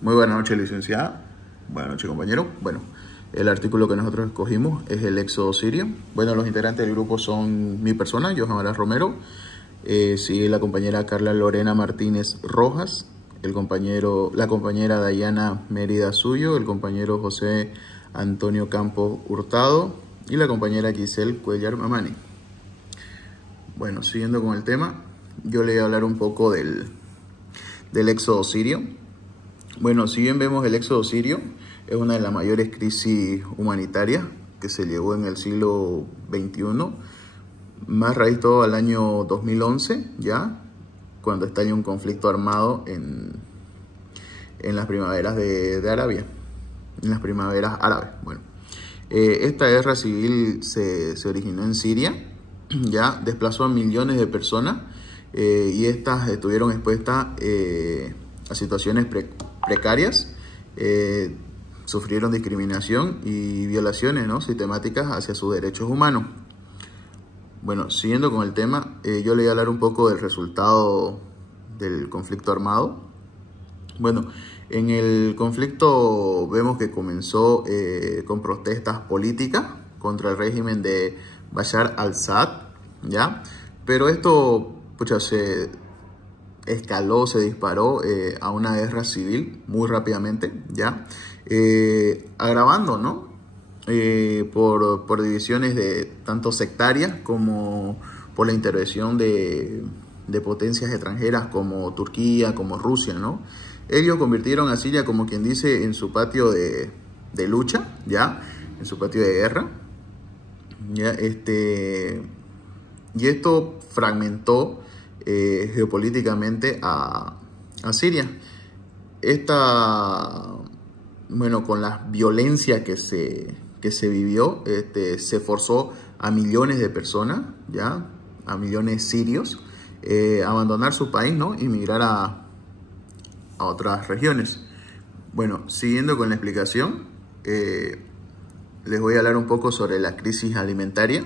Muy buenas noches, licenciada. Buenas noches, compañero. Bueno, el artículo que nosotros escogimos es el éxodo sirio. Bueno, los integrantes del grupo son mi persona, Johan Maras Romero, sigue la compañera Carla Lorena Martínez Rojas, la compañera Dayana Mérida Suyo, el compañero José Antonio Campos Hurtado y la compañera Giselle Cuellar Mamani. Bueno, siguiendo con el tema, yo le voy a hablar un poco del éxodo sirio. Bueno, si bien vemos el éxodo sirio, es una de las mayores crisis humanitarias que se llevó en el siglo XXI, más raíz todo al año 2011, ya, cuando estalla un conflicto armado en las primaveras de Arabia, en las primaveras árabes. Bueno, esta guerra civil se originó en Siria, ya, desplazó a millones de personas y estas estuvieron expuestas a situaciones precarias, sufrieron discriminación y violaciones, ¿no?, sistemáticas hacia sus derechos humanos. Bueno, siguiendo con el tema, yo le voy a hablar un poco del resultado del conflicto armado. Bueno, en el conflicto vemos que comenzó con protestas políticas contra el régimen de Bashar al-Assad, ¿ya? Pero esto, pucha, se escaló, se disparó a una guerra civil muy rápidamente, ¿ya? Agravando, ¿no? Por divisiones de tanto sectarias como por la intervención de potencias extranjeras como Turquía, como Rusia, ¿no? Ellos convirtieron a Siria, como quien dice, en su patio de lucha, ¿ya? En su patio de guerra, ¿ya? Y esto fragmentó geopolíticamente a Siria. Bueno, con la violencia que se vivió, se forzó a millones de personas, ya, a millones sirios, a abandonar su país, ¿no?, y migrar a otras regiones. Bueno, siguiendo con la explicación, les voy a hablar un poco sobre la crisis alimentaria.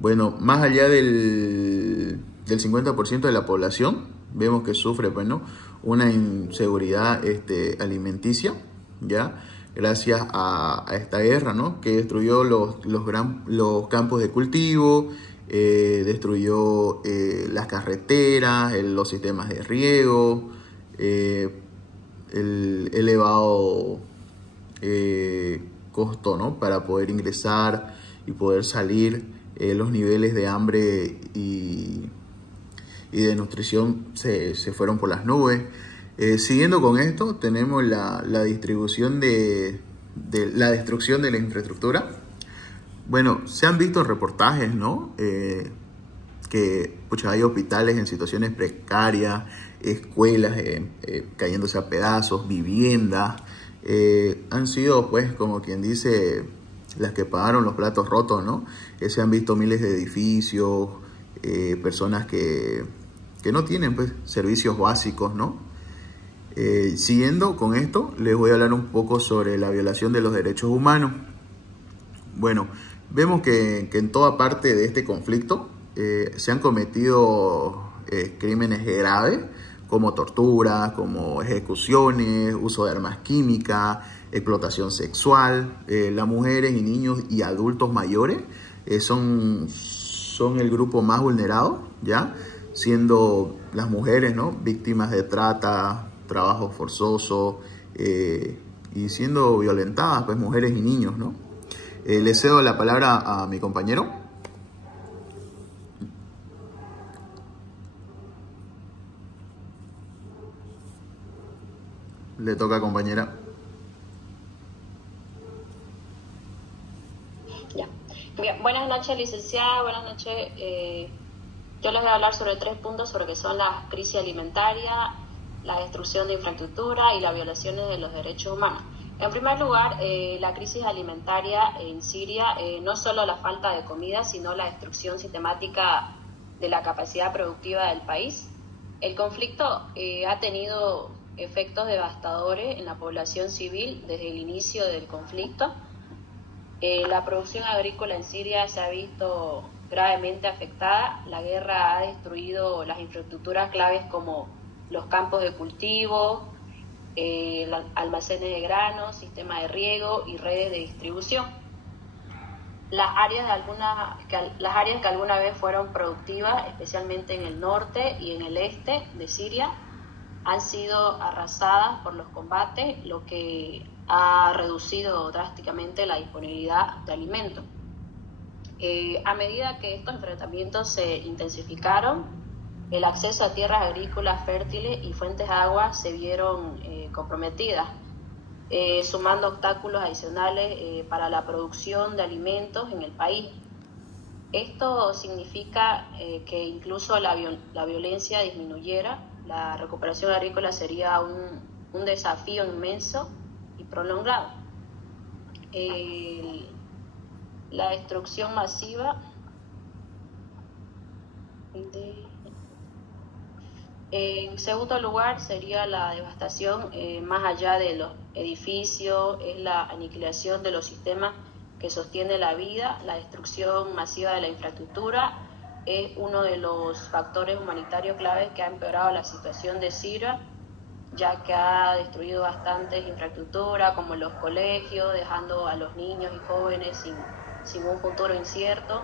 Bueno, más allá del 50% de la población, vemos que sufre, pues, ¿no?, una inseguridad alimenticia, ¿ya?, gracias a esta guerra, ¿no?, que destruyó los campos de cultivo, destruyó las carreteras, los sistemas de riego, el elevado costo, ¿no?, para poder ingresar y poder salir. Los niveles de hambre y de nutrición se fueron por las nubes. Siguiendo con esto, tenemos la distribución la destrucción de la infraestructura. Bueno, se han visto reportajes, ¿no?, que, pucha, hay hospitales en situaciones precarias, escuelas cayéndose a pedazos, viviendas. Han sido, pues, como quien dice, las que pagaron los platos rotos, ¿no? Se han visto miles de edificios, personas que no tienen, pues, servicios básicos, ¿no? Siguiendo con esto, les voy a hablar un poco sobre la violación de los derechos humanos. Bueno, vemos que en toda parte de este conflicto se han cometido crímenes graves, como tortura, como ejecuciones, uso de armas químicas, explotación sexual. Las mujeres y niños y adultos mayores son el grupo más vulnerado, ¿ya?, siendo las mujeres, ¿no?, víctimas de trata, trabajo forzoso, y siendo violentadas, pues, mujeres y niños, ¿no? Le cedo la palabra a mi compañero. Le toca, compañera. Ya. Bien, buenas noches, licenciada. Buenas noches. Yo les voy a hablar sobre 3 puntos, sobre que son la crisis alimentaria, la destrucción de infraestructura y las violaciones de los derechos humanos. En primer lugar, la crisis alimentaria en Siria no es solo la falta de comida, sino la destrucción sistemática de la capacidad productiva del país. El conflicto ha tenido efectos devastadores en la población civil desde el inicio del conflicto. La producción agrícola en Siria se ha visto gravemente afectada. La guerra ha destruido las infraestructuras claves como los campos de cultivo, almacenes de granos, sistema de riego y redes de distribución. Las áreas que alguna vez fueron productivas, especialmente en el norte y en el este de Siria, han sido arrasadas por los combates, lo que ha reducido drásticamente la disponibilidad de alimentos. A medida que estos enfrentamientos se intensificaron, el acceso a tierras agrícolas fértiles y fuentes de agua se vieron comprometidas, sumando obstáculos adicionales para la producción de alimentos en el país. Esto significa que incluso la violencia disminuyera, la recuperación agrícola sería un desafío inmenso y prolongado. La destrucción masiva en segundo lugar sería la devastación más allá de los edificios, es la aniquilación de los sistemas que sostienen la vida. La destrucción masiva de la infraestructura es uno de los factores humanitarios claves que ha empeorado la situación de Siria, ya que ha destruido bastantes infraestructuras como los colegios, dejando a los niños y jóvenes sin un futuro incierto,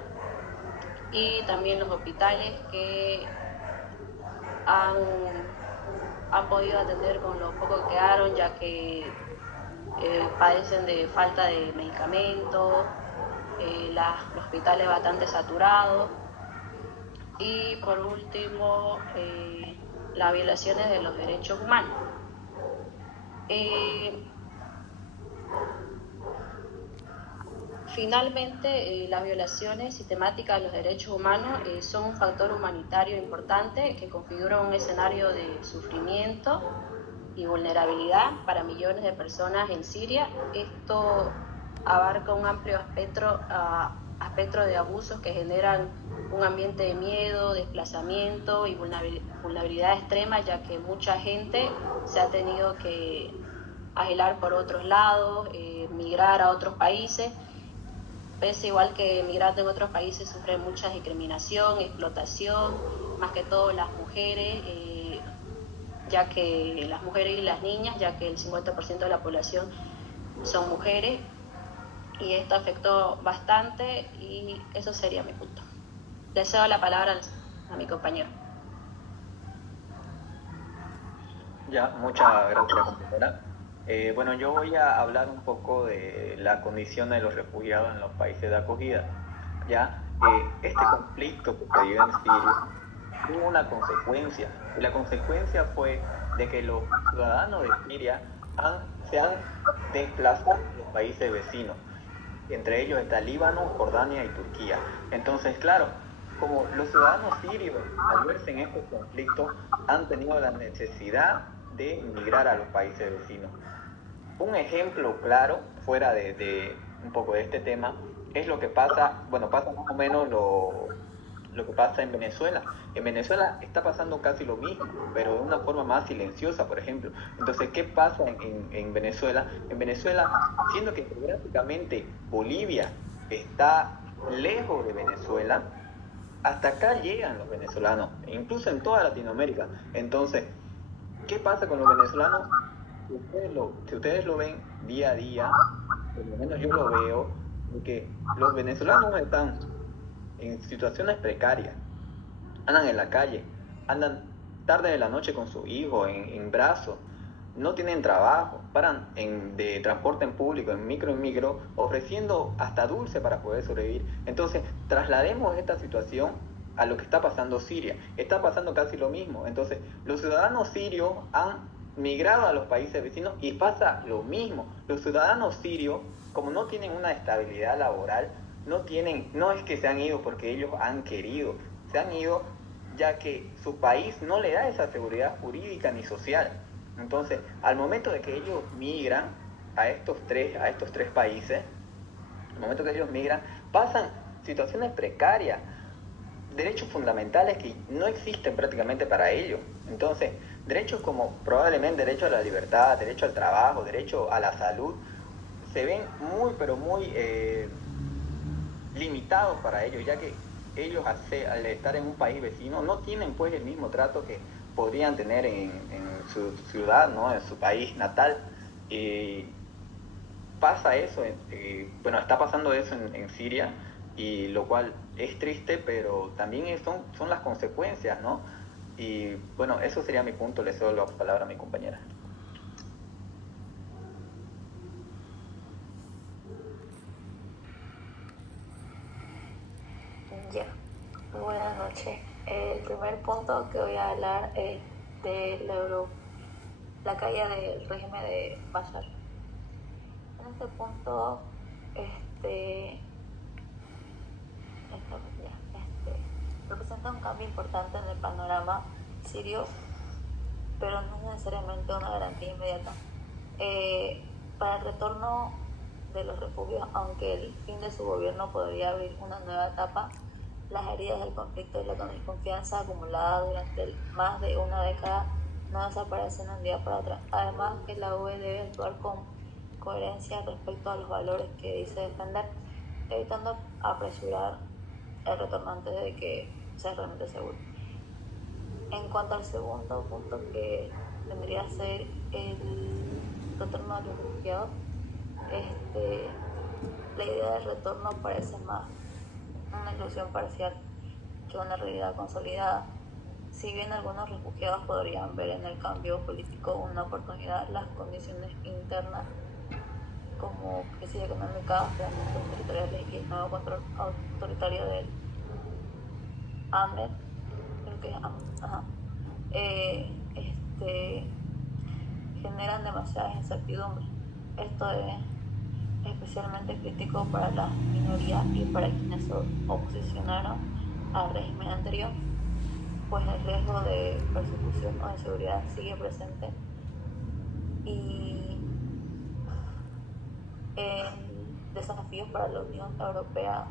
y también los hospitales que han podido atender con lo poco que quedaron, ya que padecen de falta de medicamentos, los hospitales bastante saturados, y por último las violaciones de los derechos humanos. Finalmente, las violaciones sistemáticas de los derechos humanos son un factor humanitario importante que configura un escenario de sufrimiento y vulnerabilidad para millones de personas en Siria. Esto abarca un amplio espectro de abusos que generan un ambiente de miedo, desplazamiento y vulnerabilidad extrema, ya que mucha gente se ha tenido que aislar por otros lados, migrar a otros países. Pese igual que migrando en otros países sufren mucha discriminación, explotación, más que todo las mujeres, ya que las mujeres y las niñas, ya que el 50% de la población son mujeres, y esto afectó bastante, y eso sería mi punto. Le cedo la palabra a mi compañero. Ya, muchas gracias, compañera. Bueno, yo voy a hablar un poco de la condición de los refugiados en los países de acogida. Ya, este conflicto que se vive en Siria tuvo una consecuencia, y la consecuencia fue de que los ciudadanos de Siria se han desplazado a los países vecinos. Entre ellos está Líbano, Jordania y Turquía. Entonces, claro, como los ciudadanos sirios, al verse en estos conflictos, han tenido la necesidad de emigrar a los países vecinos. Un ejemplo claro, fuera de un poco de este tema, es lo que pasa, pasa más o menos lo que pasa en Venezuela. En Venezuela está pasando casi lo mismo, pero de una forma más silenciosa, por ejemplo. Entonces, ¿qué pasa en Venezuela? En Venezuela, siendo que geográficamente Bolivia está lejos de Venezuela, hasta acá llegan los venezolanos, incluso en toda Latinoamérica. Entonces, ¿qué pasa con los venezolanos? Si ustedes lo ven día a día, por lo menos yo lo veo, que los venezolanos están en situaciones precarias, andan en la calle, andan tarde de la noche con su hijo en brazos, no tienen trabajo, paran de transporte en público, en micro, ofreciendo hasta dulce para poder sobrevivir. Entonces, traslademos esta situación a lo que está pasando Siria. Está pasando casi lo mismo. Entonces, los ciudadanos sirios han migrado a los países vecinos y pasa lo mismo. Los ciudadanos sirios, como no tienen una estabilidad laboral, no es que se han ido porque ellos han querido, se han ido ya que su país no le da esa seguridad jurídica ni social. Entonces, al momento de que ellos migran a estos tres países, al momento que ellos migran, pasan situaciones precarias, derechos fundamentales que no existen prácticamente para ellos. Entonces, derechos como probablemente derecho a la libertad, derecho al trabajo, derecho a la salud, se ven muy limitados para ellos, ya que ellos al estar en un país vecino no tienen pues el mismo trato que podrían tener en su ciudad, ¿no? En su país natal. Y pasa eso, bueno, está pasando eso en Siria, y lo cual es triste, pero también son las consecuencias, ¿no? Y bueno, eso sería mi punto. Le cedo la palabra a mi compañera. Ya, buenas noches. El primer punto que voy a hablar es de la caída del régimen de Bashar. En este punto, representa un cambio importante en el panorama sirio, pero no es necesariamente una garantía inmediata. Para el retorno de los refugios, aunque el fin de su gobierno podría abrir una nueva etapa, las heridas del conflicto y la desconfianza acumulada durante más de una década no desaparecen de un día para otro. Además, que la UE debe actuar con coherencia respecto a los valores que dice defender, evitando apresurar el retorno antes de que sea realmente seguro. En cuanto al segundo punto, que vendría a ser el retorno de los refugiados, la idea del retorno parece más una ilusión parcial que una realidad consolidada. Si bien algunos refugiados podrían ver en el cambio político una oportunidad, las condiciones internas como crisis económica, fragmentos territoriales y el nuevo control autoritario del Ahmed, creo que generan demasiadas incertidumbres. Esto es especialmente crítico para las minorías y para quienes se oposicionaron al régimen anterior, pues el riesgo de persecución o inseguridad sigue presente, y desafíos para la Unión Europea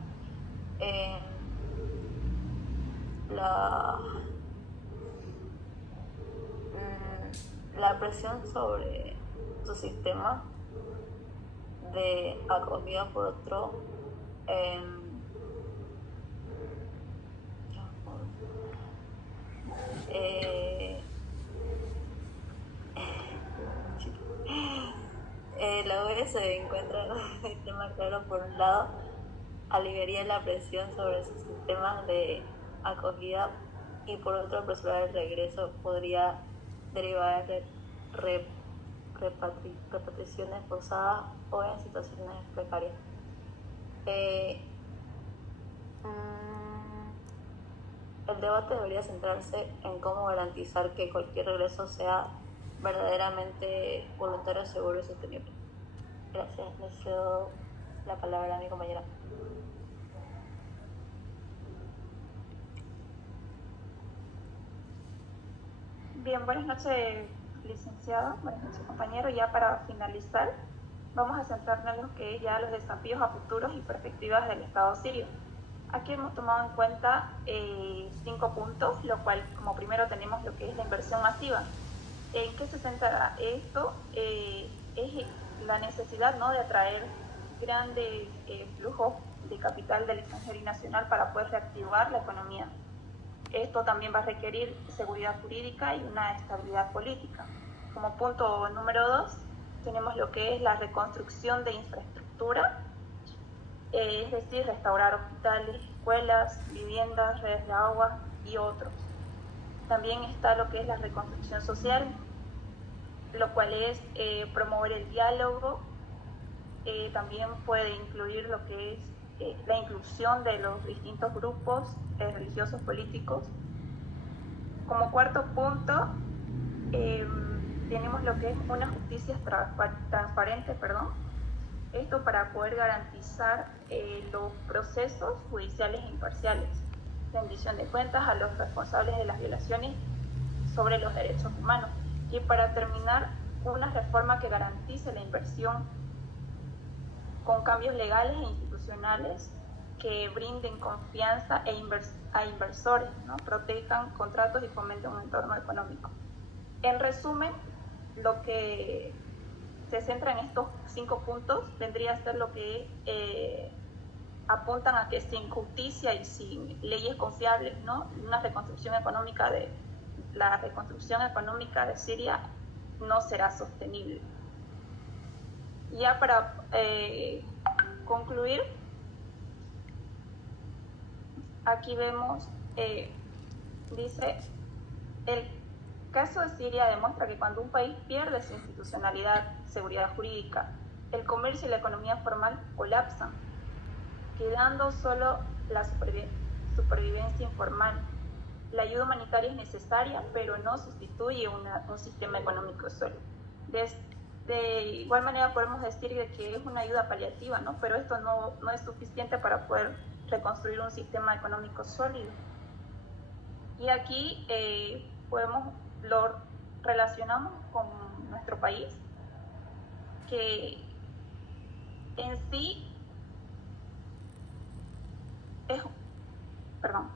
en la presión sobre su sistema de acogida. Por otro, la UE se encuentra en un sistema claro. Por un lado, aliviaría la presión sobre su sistema de acogida, y por otro, apresurar el regreso podría derivar de repatriaciones forzadas o en situaciones precarias. El debate debería centrarse en cómo garantizar que cualquier regreso sea verdaderamente voluntario, seguro y sostenible. Gracias. Le cedo la palabra a mi compañera. Bien, buenas noches, licenciado, buenas noches, compañero. Ya para finalizar, vamos a centrarnos en lo que es ya los desafíos a futuros y perspectivas del Estado sirio. Aquí hemos tomado en cuenta 5 puntos, lo cual, como primero, tenemos lo que es la inversión masiva. ¿En qué se centra esto? Es la necesidad, ¿no?, de atraer grandes flujos de capital del extranjero y nacional para poder reactivar la economía. Esto también va a requerir seguridad jurídica y una estabilidad política. Como punto número 2, tenemos lo que es la reconstrucción de infraestructura, es decir, restaurar hospitales, escuelas, viviendas, redes de agua y otros. También está lo que es la reconstrucción social, lo cual es promover el diálogo. También puede incluir lo que es la inclusión de los distintos grupos religiosos políticos. Como cuarto punto, tenemos lo que es una justicia transparente, esto para poder garantizar los procesos judiciales e imparciales, rendición de cuentas a los responsables de las violaciones sobre los derechos humanos, y para terminar, una reforma que garantice la inversión con cambios legales e institucionales que brinden confianza a inversores, ¿no?, protejan contratos y fomenten un entorno económico. En resumen, lo que se centra en estos 5 puntos vendría a ser lo que apuntan a que sin justicia y sin leyes confiables, ¿no?, una reconstrucción económica la reconstrucción económica de Siria no será sostenible. Ya para concluir, aquí vemos, dice, el caso de Siria demuestra que cuando un país pierde su institucionalidad, seguridad jurídica, el comercio y la economía formal colapsan, quedando solo la supervivencia informal. La ayuda humanitaria es necesaria, pero no sustituye un sistema económico sólido. De igual manera podemos decir que es una ayuda paliativa, ¿no? Pero esto no es suficiente para poder reconstruir un sistema económico sólido. Y aquí lo relacionamos con nuestro país, que en sí es... Perdón,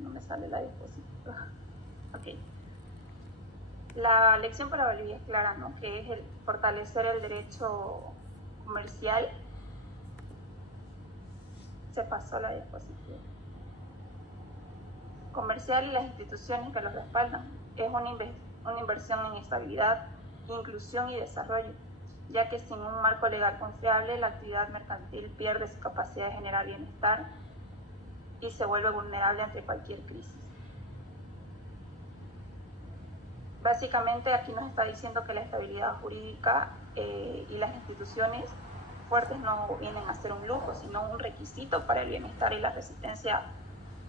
no me sale la diapositiva. Ok. La lección para Bolivia es clara, ¿no? Que es el fortalecer el derecho comercial. Se pasó la diapositiva. Comercial y las instituciones que los respaldan. Es una inversión en estabilidad, inclusión y desarrollo, ya que sin un marco legal confiable, la actividad mercantil pierde su capacidad de generar bienestar y se vuelve vulnerable ante cualquier crisis. Básicamente aquí nos está diciendo que la estabilidad jurídica y las instituciones fuertes no vienen a ser un lujo, sino un requisito para el bienestar y la resistencia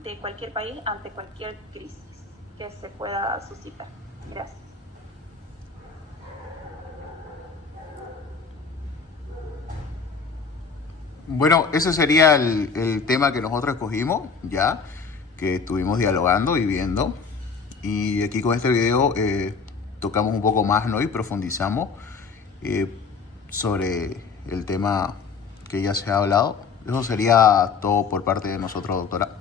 de cualquier país ante cualquier crisis que se pueda suscitar. Gracias. Bueno, ese sería el tema que nosotros escogimos, ya, que estuvimos dialogando y viendo. Y aquí con este video tocamos un poco más, ¿no? Y profundizamos sobre el tema que ya se ha hablado. Eso sería todo por parte de nosotros, doctora.